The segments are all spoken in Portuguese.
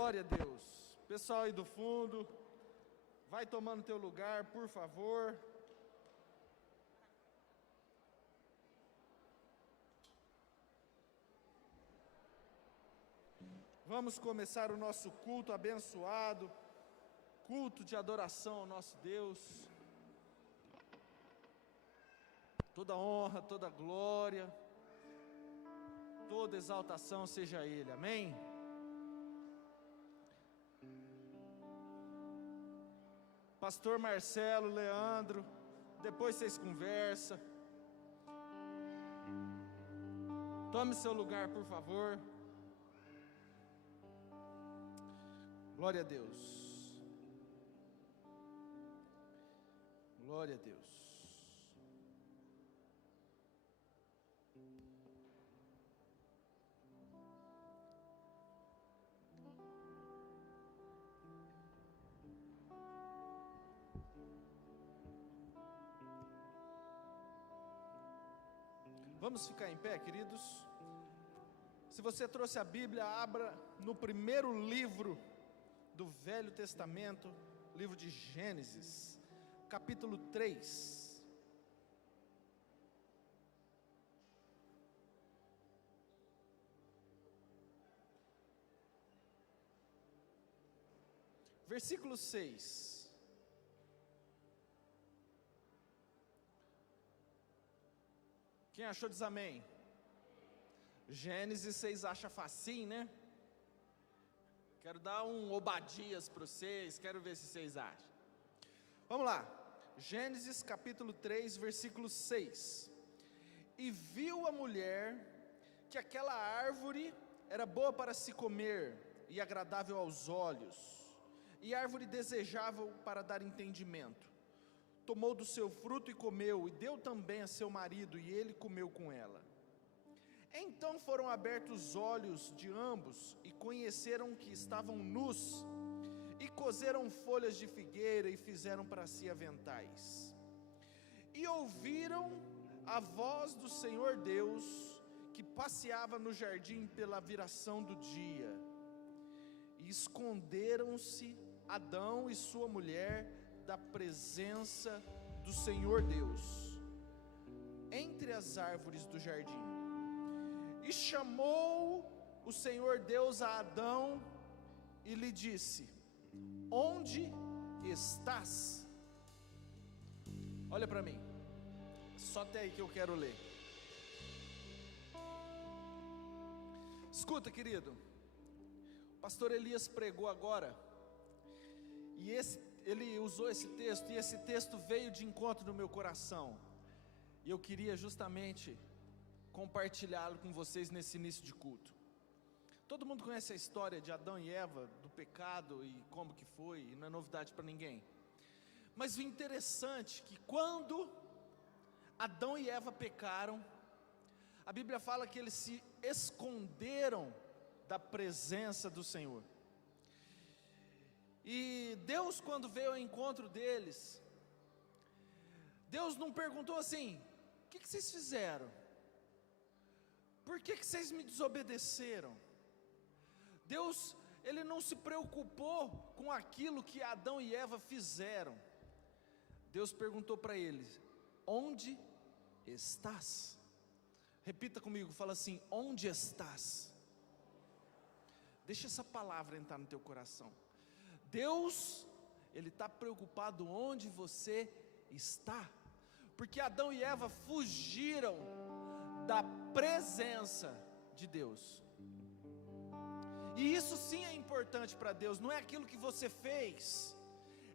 Glória a Deus. Pessoal aí do fundo, vai tomando teu lugar, por favor. Vamos começar o nosso culto abençoado, culto de adoração ao nosso Deus. Toda honra, toda glória, toda exaltação seja a Ele, amém? Pastor Marcelo, Leandro, depois vocês conversam. Tome seu lugar, por favor. Glória a Deus. Glória a Deus. Vamos ficar em pé, queridos? Se você trouxe a Bíblia, abra no primeiro livro do Velho Testamento, livro de Gênesis, capítulo 3. Versículo 6. Quem achou diz amém. Gênesis 6 acha facinho, né? Quero dar um Obadias para vocês, quero ver se vocês acham. Vamos lá, Gênesis capítulo 3, versículo 6. E viu a mulher que aquela árvore era boa para se comer e agradável aos olhos, e árvore desejável para dar entendimento. Tomou do seu fruto e comeu, e deu também a seu marido, e ele comeu com ela. Então foram abertos os olhos de ambos, e conheceram que estavam nus, e coseram folhas de figueira, e fizeram para si aventais. E ouviram a voz do Senhor Deus, que passeava no jardim pela viração do dia. E esconderam-se Adão e sua mulher da presença do Senhor Deus, entre as árvores do jardim. E chamou o Senhor Deus a Adão e lhe disse: onde estás? Olha para mim, só até aí que eu quero ler. Escuta, querido, o pastor Elias pregou agora, e ele usou esse texto, e esse texto veio de encontro no meu coração, e eu queria justamente compartilhá-lo com vocês nesse início de culto. Todo mundo conhece a história de Adão e Eva, do pecado e como que foi, e não é novidade para ninguém. Mas o interessante é que quando Adão e Eva pecaram, a Bíblia fala que eles se esconderam da presença do Senhor. E Deus, quando veio ao encontro deles, Deus não perguntou assim: o que vocês fizeram? Por que vocês me desobedeceram? Deus, Ele não se preocupou com aquilo que Adão e Eva fizeram. Deus perguntou para eles: onde estás? Repita comigo, fala assim: onde estás? Deixa essa palavra entrar no teu coração. Deus, Ele está preocupado onde você está, porque Adão e Eva fugiram da presença de Deus, e isso sim é importante para Deus, não é aquilo que você fez.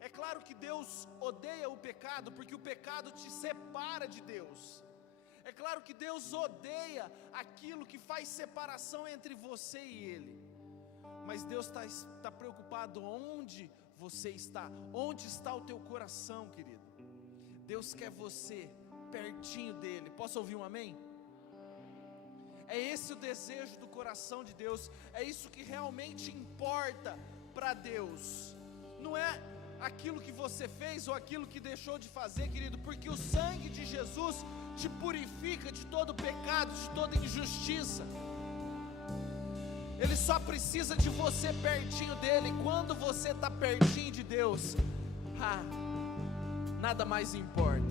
É claro que Deus odeia o pecado, porque o pecado te separa de Deus. É claro que Deus odeia aquilo que faz separação entre você e Ele. Mas Deus está preocupado onde você está, onde está o teu coração, querido. Deus quer você pertinho dEle. Posso ouvir um amém? É esse o desejo do coração de Deus, é isso que realmente importa para Deus. Não é aquilo que você fez ou aquilo que deixou de fazer, querido, porque o sangue de Jesus te purifica de todo pecado, de toda injustiça. Ele só precisa de você pertinho dele. Quando você está pertinho de Deus, nada mais importa.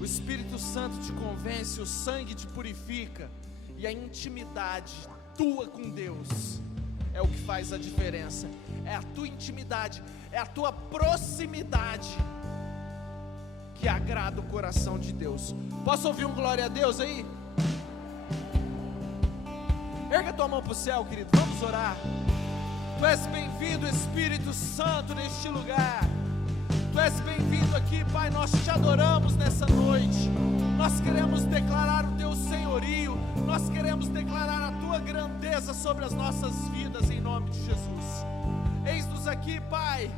O Espírito Santo te convence, o sangue te purifica, e a intimidade tua com Deus é o que faz a diferença. É a tua intimidade, é a tua proximidade que agrada o coração de Deus. Posso ouvir um glória a Deus aí? Erga tua mão para o céu, querido, vamos orar. Tu és bem-vindo, Espírito Santo, neste lugar. Tu és bem-vindo aqui, Pai. Nós te adoramos nessa noite. Nós queremos declarar o teu senhorio. Nós queremos declarar a tua grandeza sobre as nossas vidas, em nome de Jesus. Eis-nos aqui, Pai.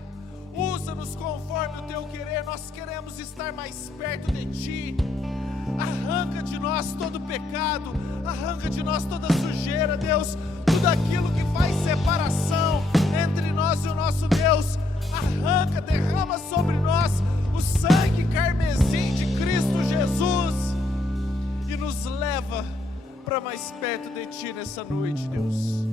Usa-nos conforme o teu querer. Nós queremos estar mais perto de ti. Arranca de nós todo pecado, arranca de nós toda sujeira, Deus, tudo aquilo que faz separação entre nós e o nosso Deus. Arranca, derrama sobre nós o sangue carmesim de Cristo Jesus e nos leva para mais perto de ti nessa noite, Deus.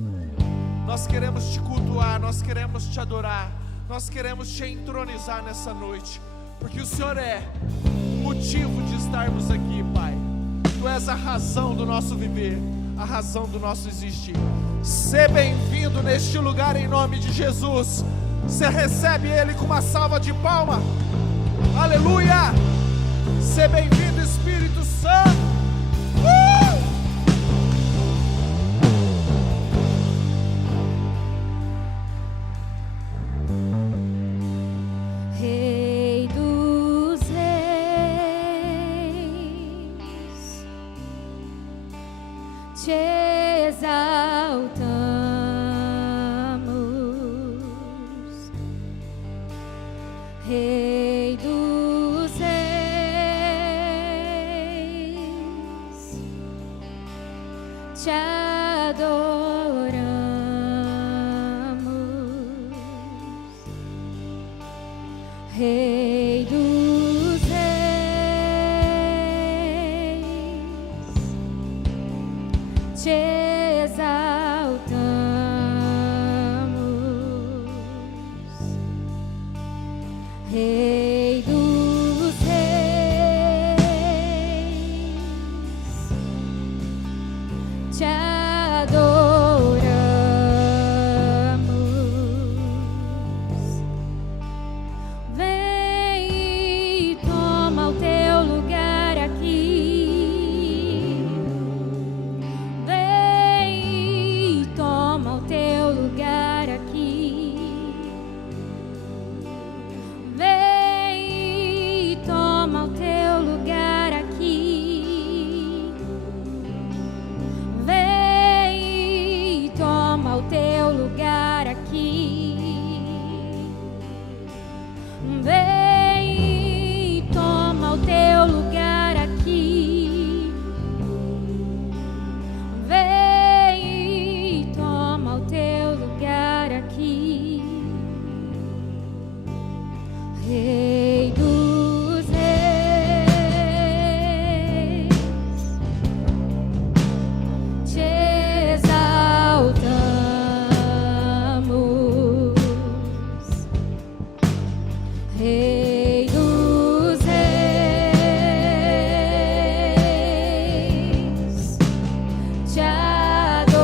Nós queremos te cultuar, nós queremos te adorar, nós queremos te entronizar nessa noite, porque o Senhor é o motivo de estarmos aqui, Pai. Tu és a razão do nosso viver, a razão do nosso existir. Sê bem-vindo neste lugar em nome de Jesus. Você recebe Ele com uma salva de palma. Aleluia! Sê bem-vindo, Espírito Santo. Te exaltamos, Rei dos Reis, te adoramos, Rei dos Reis, te exaltamos, Rei dos Reis, te adoramos. Vem e toma o teu lugar aqui. Vem e toma o teu lugar aqui. Vem e toma o teu lugar aqui. Vem e toma o teu lugar aqui. Vem e toma o teu lugar aqui. Vem e toma o teu lugar aqui. Rei dos Reis, te exaltamos, Rei dos Reis, te adoramos,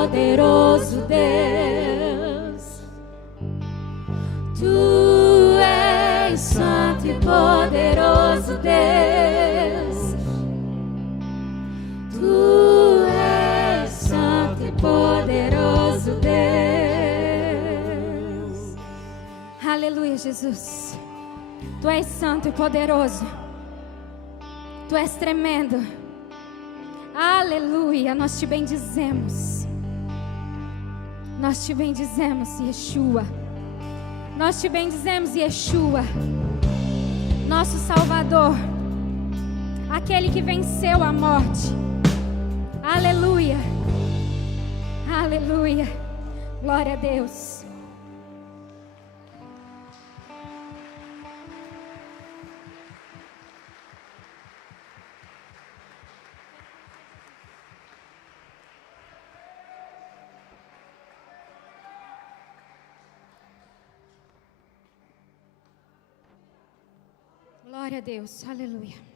poderoso Deus. Tu és santo e poderoso Deus. Tu és santo e poderoso Deus. Aleluia, Jesus. Tu és santo e poderoso. Tu és tremendo. Aleluia, nós te bendizemos. Nós te bendizemos, Yeshua. Nós te bendizemos, Yeshua. Nosso Salvador. Aquele que venceu a morte. Aleluia. Aleluia. Glória a Deus. Glória a Deus, aleluia.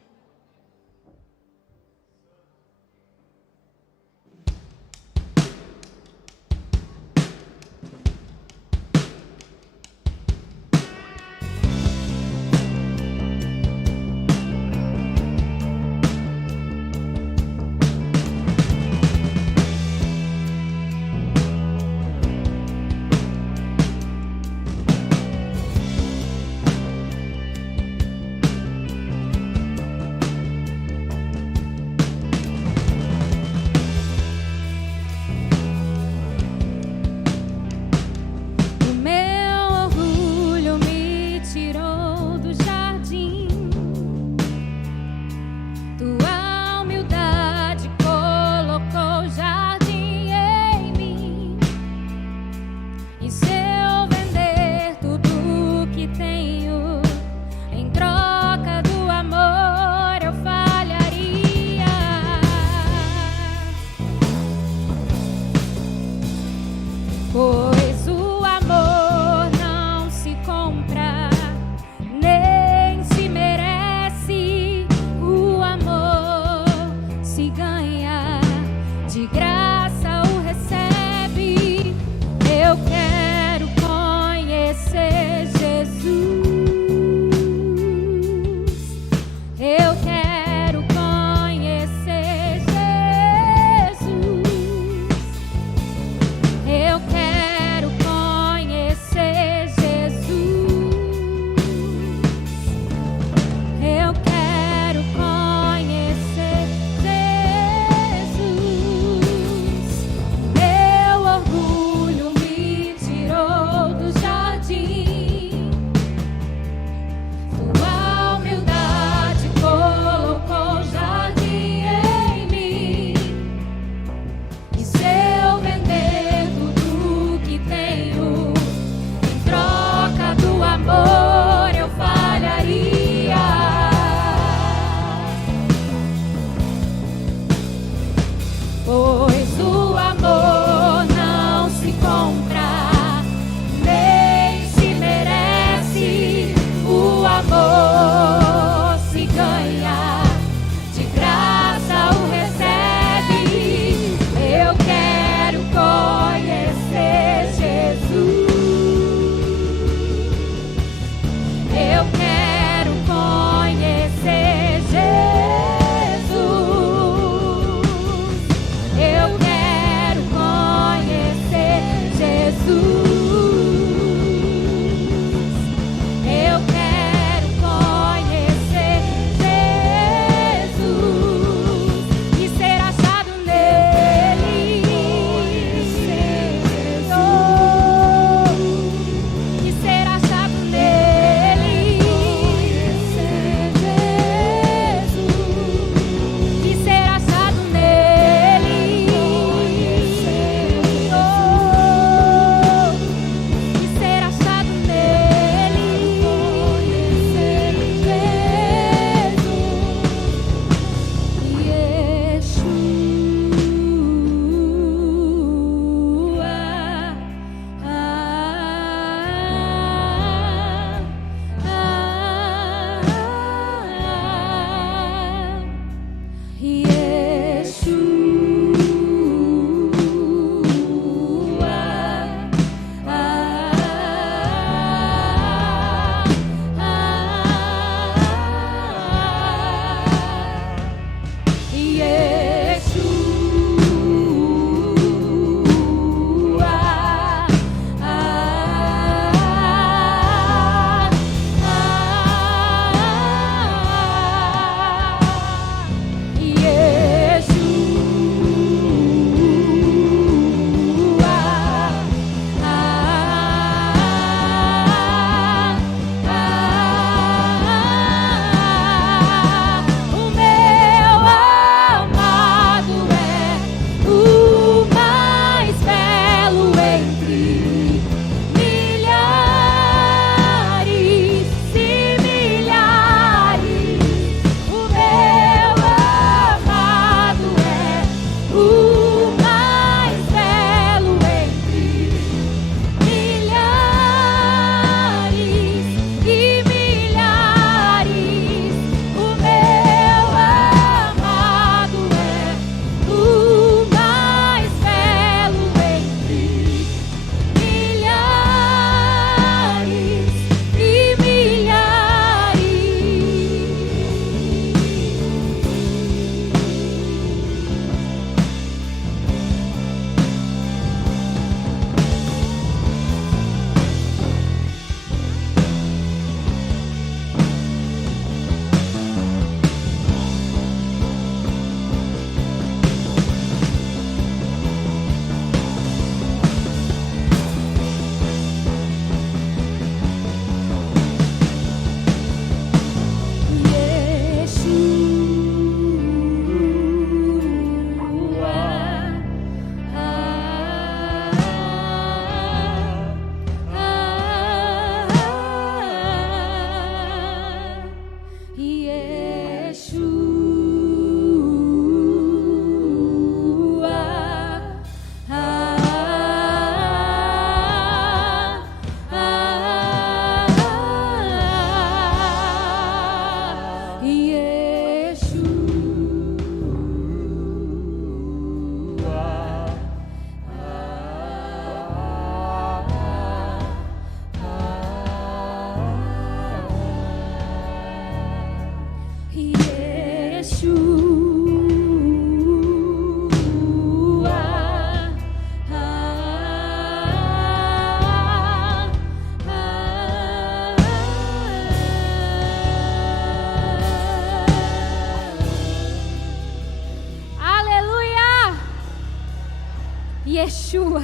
Yeshua,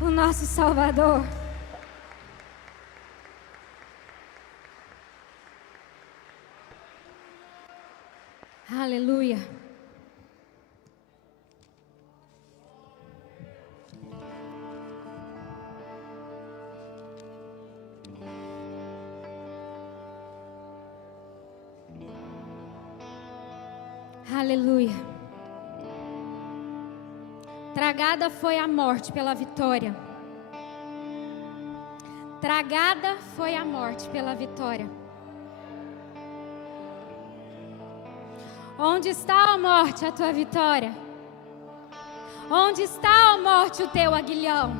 o nosso Salvador. Aleluia. Aleluia. Tragada foi a morte pela vitória. Tragada foi a morte pela vitória. Onde está, ó morte, a tua vitória? Onde está, ó morte, o teu aguilhão?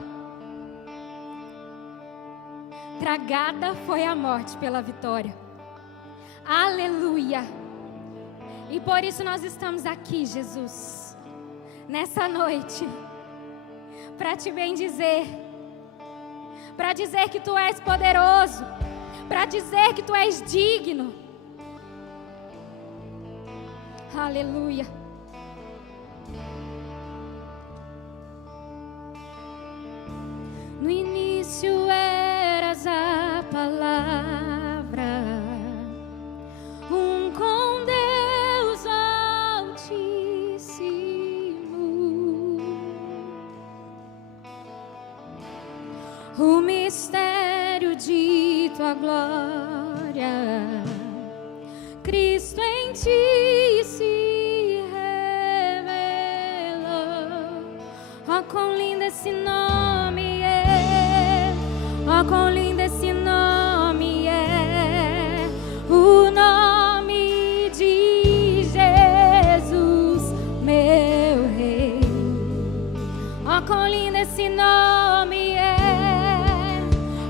Tragada foi a morte pela vitória. Aleluia. E por isso nós estamos aqui, Jesus, nessa noite, para te bendizer, para dizer que tu és poderoso, para dizer que tu és digno. Aleluia. No início eras a palavra, com Deus Altíssimo. O mistério de tua glória, Cristo em ti se revela. Oh, quão lindo esse nome é! Oh, quão lindo esse nome é! O nome de Jesus, meu Rei. Oh, quão lindo esse nome é!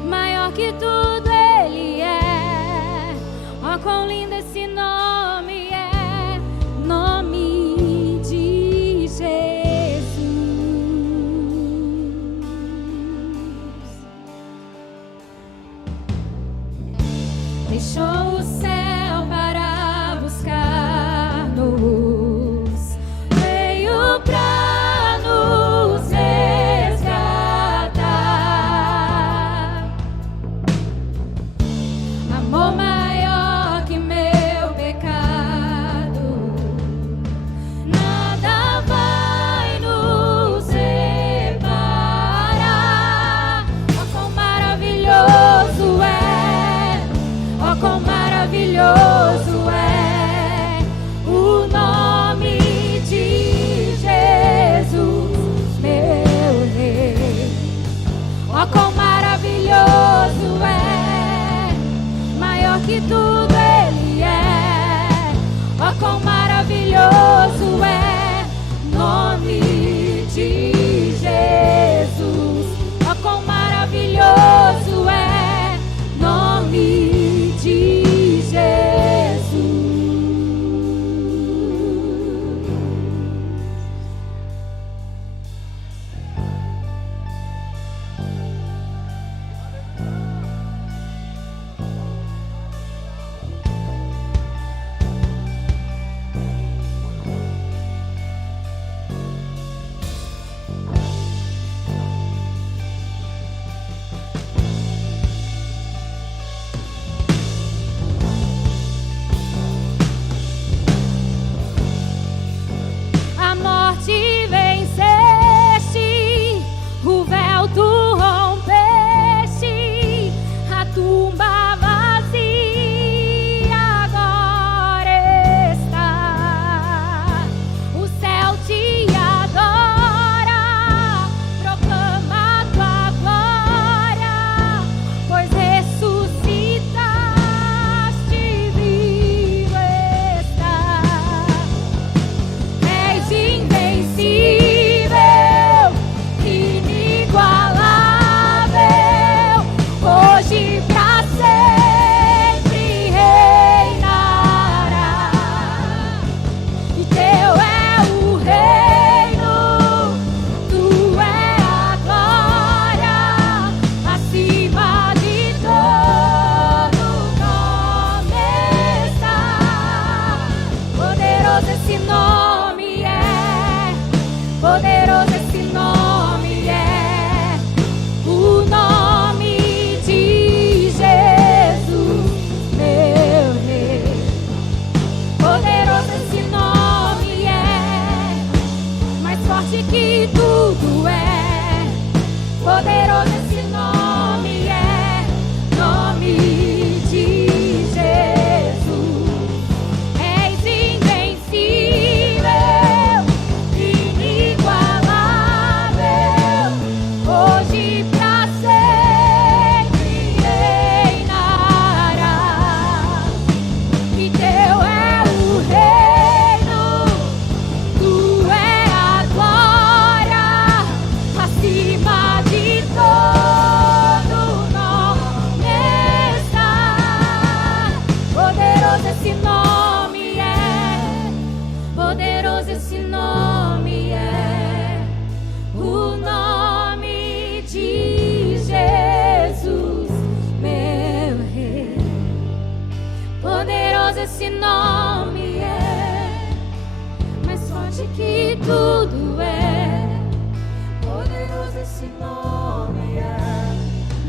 Maior que tudo Ele é. Oh, quão lindo esse nome é, nome de Jesus. Poderoso esse nome é, o nome de Jesus, meu Rei. Poderoso esse nome é, mais forte que tudo é. Poderoso esse nome é,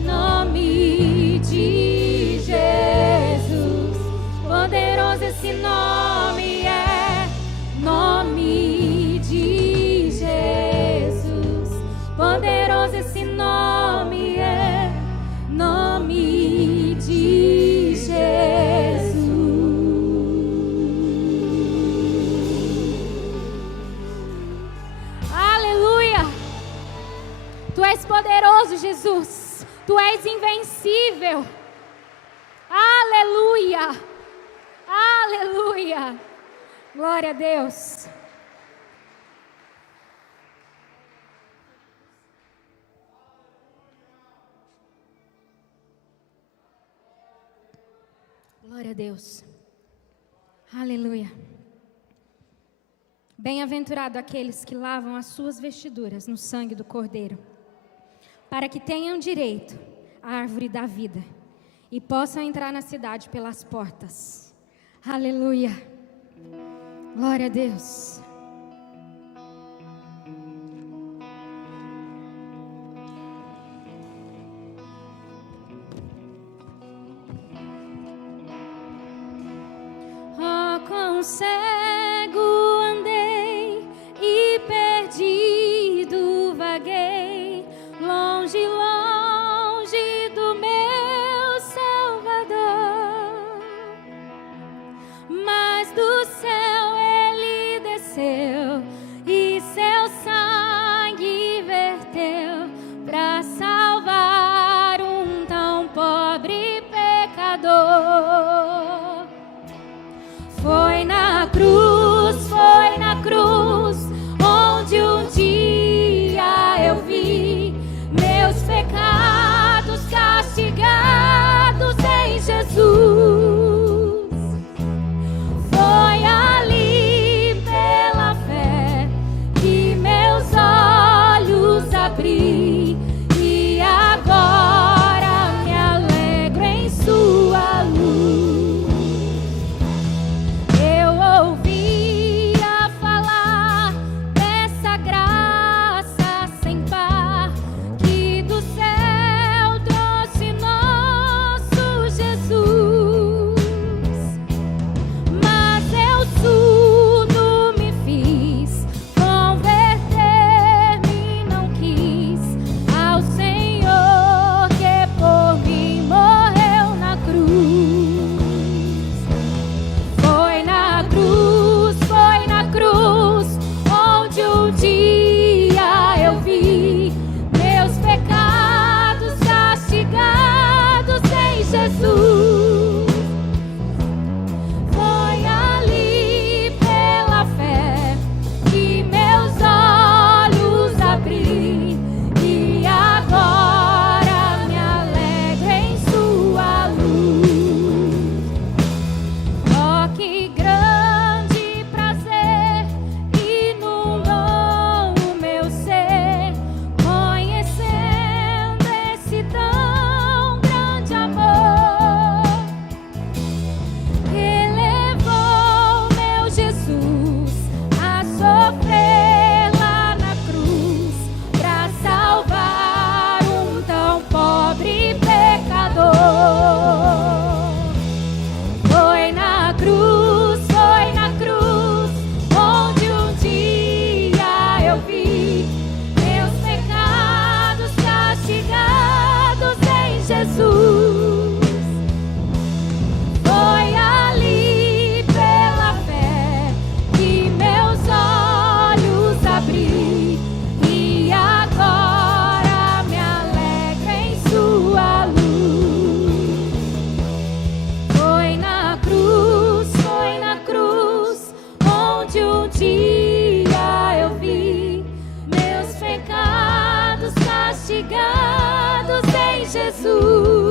nome de Jesus. Poderoso esse nome é, nome de Jesus. Poderoso esse nome é, nome de Jesus. Aleluia! Tu és poderoso, Jesus. Tu és invencível. Aleluia! Aleluia! Glória a Deus. Glória a Deus. Aleluia. Bem-aventurado aqueles que lavam as suas vestiduras no sangue do Cordeiro, para que tenham direito à árvore da vida e possam entrar na cidade pelas portas. Aleluia. Glória a Deus. Oh, quão cego andei e perdido vaguei, longe, longe do meu Salvador. Mas do céu ele desceu e seu sangue verteu para salvar um tão pobre pecador. Foi na cruz, onde um dia eu vi meus pecados castigados em Jesus. Foi ali pela fé que meus olhos abri e agora me alegro em sua luz. Eu ouvia falar dessa graça sem par que do céu trouxe nosso Jesus. Mas eu tudo me fiz, converter-me não quis ao Senhor que por mim morreu na cruz. Foi na cruz, onde um dia eu vi meus pecados castigados em Jesus. Foi ali pela fé que meus olhos abri e agora me alegro em sua luz. Oh, que grande prazer inundou o meu ser, conhecendo esse tão grande amor que levou meu Jesus a sofrer lá na cruz para salvar um tão pobre pecador. Foi na cruz, onde um dia eu vi meus pecados castigados em Jesus. Foi ali pela fé que meus olhos abri e agora me alegro em sua luz. Foi na cruz, onde um dia eu vi meus pecados castigados em Jesus.